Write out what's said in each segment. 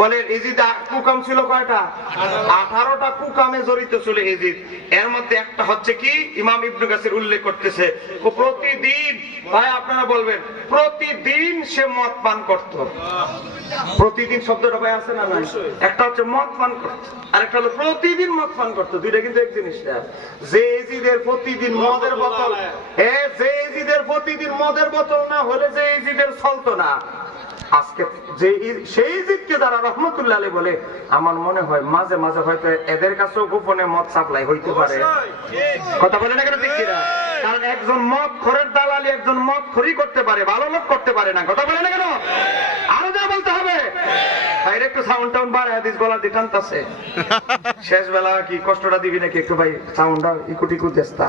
বলে এজিদ কুকাম ছিল কয়টা? 18টা কুকামে জড়িত ছিল এজিদ। এর মধ্যে একটা হচ্ছে কি, ইমাম ইবনে কাসির উল্লেখ করতেছে, প্রতিদিন, ভাই আপনারা বলবেন, প্রতিদিন সে মদ পান করত। প্রতিদিন শব্দটা ভাই আছে না নাই? একটা হচ্ছে মদ পান করত, আর একটা হলো প্রতিদিন মদ পান করত। দুইটা কিন্তু এক জিনিস না। যে এজিদের প্রতিদিন মদের বোতল, যে এজিদের প্রতিদিন মদের বোতল না হলে যে এজিদের চলতো না। আজকে যে সেই জিদকে যারা রহমতুল্লাহ আলাইহি বলে, আমার মনে হয় মাঝে মাঝে হয়তো এদের কাছেও গোপনে মদ সাপ্লাই হইতে পারে। কথা বলে না কেন? ঠিক কিনা? কারণ একজন মদ খোরের দালালি একজন মদ খড়ি করতে পারে, ভালো লোক করতে পারে না। কথা বলে না কেন? আরো যা বলতে হবে। ভাই একটু সাউন্ড টাউন বাড়ে, হাদিস গলা দিয়ে টানতাছে। শেষ বেলা কি কষ্টটা দিবি নাকি একটু ভাই? সাউন্ডটা ইকুটি কুতেস্তা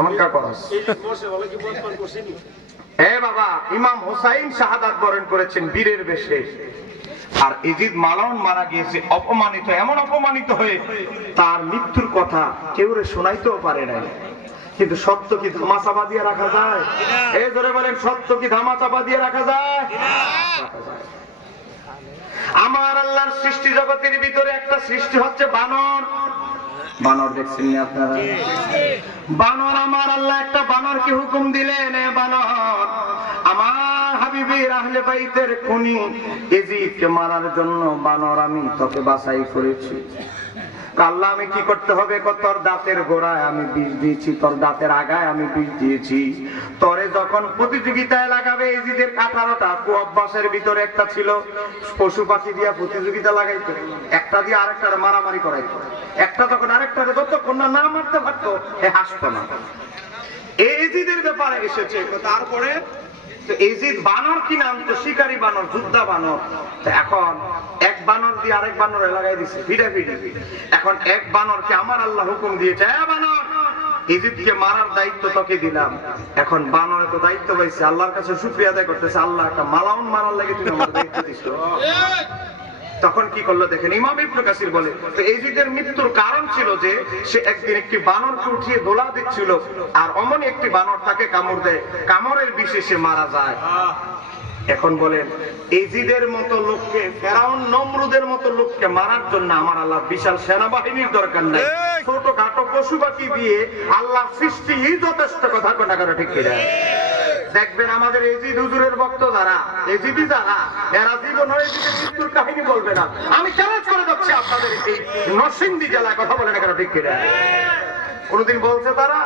এমন কা করস। বাবা, ইমাম হুসাইন শাহাদাত বরণ করেছেন বীরের বেশে। আর ইজিদ মালাউন মারা গিয়েছে অপমানিত, এমন অপমানিত হয়ে তার মৃত্যুর কথা কেউ শোনাইতেও পারে নাই। কিন্তু সত্য কি ধামাচাপা দিয়ে রাখা যায়? এই ধরে বলেন, সত্য কি ধামাচাপা দিয়ে রাখা যায়? আমার আল্লাহর সৃষ্টি জগতের ভিতরে একটা সৃষ্টি হচ্ছে বানর। বানর দেখছেন না আপনারা? বানর, আমার আল্লাহ একটা বানরকে হুকুম দিলেন, এ বানর, আমার হাবিবের আহলে বাইতের খুনি এজিদকে মারার জন্য বানর আমি তোকে বাছাই করেছি। আল্লাহ, আমি কি করতে হবে? তোর দাঁতের গোড়ায় আমি বিষ দিয়েছি, তোর দাঁতের আগায় আমি বিষ দিয়েছি। তোরে যখন প্রতিযোগিতায় লাগাবে, এজিদের 18টা কুঅভ্যাসের ভিতরে একটা ছিল পশু পাখি দিয়া প্রতিযোগিতা লাগাইতো, একটা দিয়ে আরেকটার মারামারি করাইতো। একটা যখন আরেকটারে যতক্ষণ না মারতে পারতো, এ হাসতো না। এজিদের ব্যাপারে এসেছে। তারপরে এজিদ বানর কি নাম? তো শিকারী বানর, যোদ্ধা বানর। এখন এক বানর দিয়ে আরেক বানরে লাগাই দিছে ভিড়াভিড়ি। এখন এক বানরকে আমার আল্লাহ হুকুম দিয়েছে, বানর, এজিদকে মারার দায়িত্ব তোকে দিলাম। এখন বানরে তো দায়িত্ব পাইছে, আল্লাহর কাছে শুকরিয়া আদায় করতেছে, আল্লাহ একটা মালাউন মারার লাগে তুমি আমার দায়িত্ব দিছো। তখন কি করলো দেখেন, ইমাম ইবনে কাসির বলে, তো এজিদের মৃত্যুর কারণ ছিল যে সে একদিন একটি বানরকে উঠিয়ে দোলা দিচ্ছিল, আর অমনি একটি বানর তাকে কামড় দেয়, কামড়ের বিষে সে মারা যায়। এখন বলেন, এজিদের মতো লোককে, ফেরাউন নমরুদের মতো লোককে মারার জন্য আমার আল্লাহ বিশাল সেনাবাহিনীর দরকার নাই, ছোটখাটো পশু পাখি দিয়ে আল্লাহ সৃষ্টি যথেষ্ট। কথা কোনা করে ঠিক কিনা? দেখবেন আমাদের এজিদ হুজুরের ভক্ত যারা, এজিদি যারা, এরা জীবনে এজিদের মৃত্যুর কাহিনী বলবে না। আমি চ্যালেঞ্জ করে যাচ্ছি আপনাদের এই নরসিংদী জেলায়, কথা বলে না কেন ঠিক কিনা? কোনদিন বলছে তারা?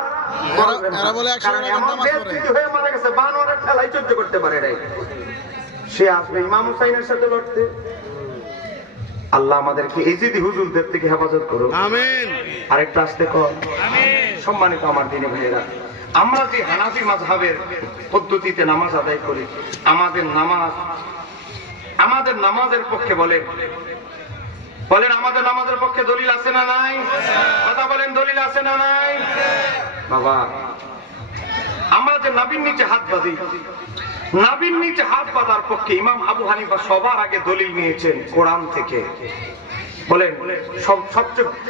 কারণ এমন বেইজ্জতি হয়ে মারা গেছে, বানরের ঠেলাই সহ্য করতে পারে নাই। সে আসবে ইমাম হুসাইনের সাথে লড়তে। আল্লাহ আমাদেরকে এজিদি হুজুরদের থেকে হেফাজত করুন, আমিন। আরেকটা আসতে কর, আমিন। সম্মানিত আমার দিনী ভাইয়েরা, আমরা যে হানাফি মাযহাবের পদ্ধতিতে নামাজ আদায় করি, আমাদের নামাজের পক্ষে বলেন আমাদের নামাজের পক্ষে দলিল আছে না নাই? কথা বলেন, দলিল আছে না নাই? বাবা, আমরা যে নাভির নিচে হাত বাঁধি, নাভির নিচে হাত বাঁধার পক্ষে ইমাম আবু হানিফা সবার আগে দলিল নিয়েছেন কোরআন থেকে। বলেন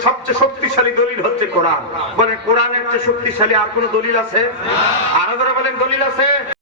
সবচেয়ে শক্তিশালী দলিল হচ্ছে কোরআন। বলেন কোরআনের চেয়ে শক্তিশালী আর কোন দলিল আছে? আরো যারা বলেন দলিল আছে?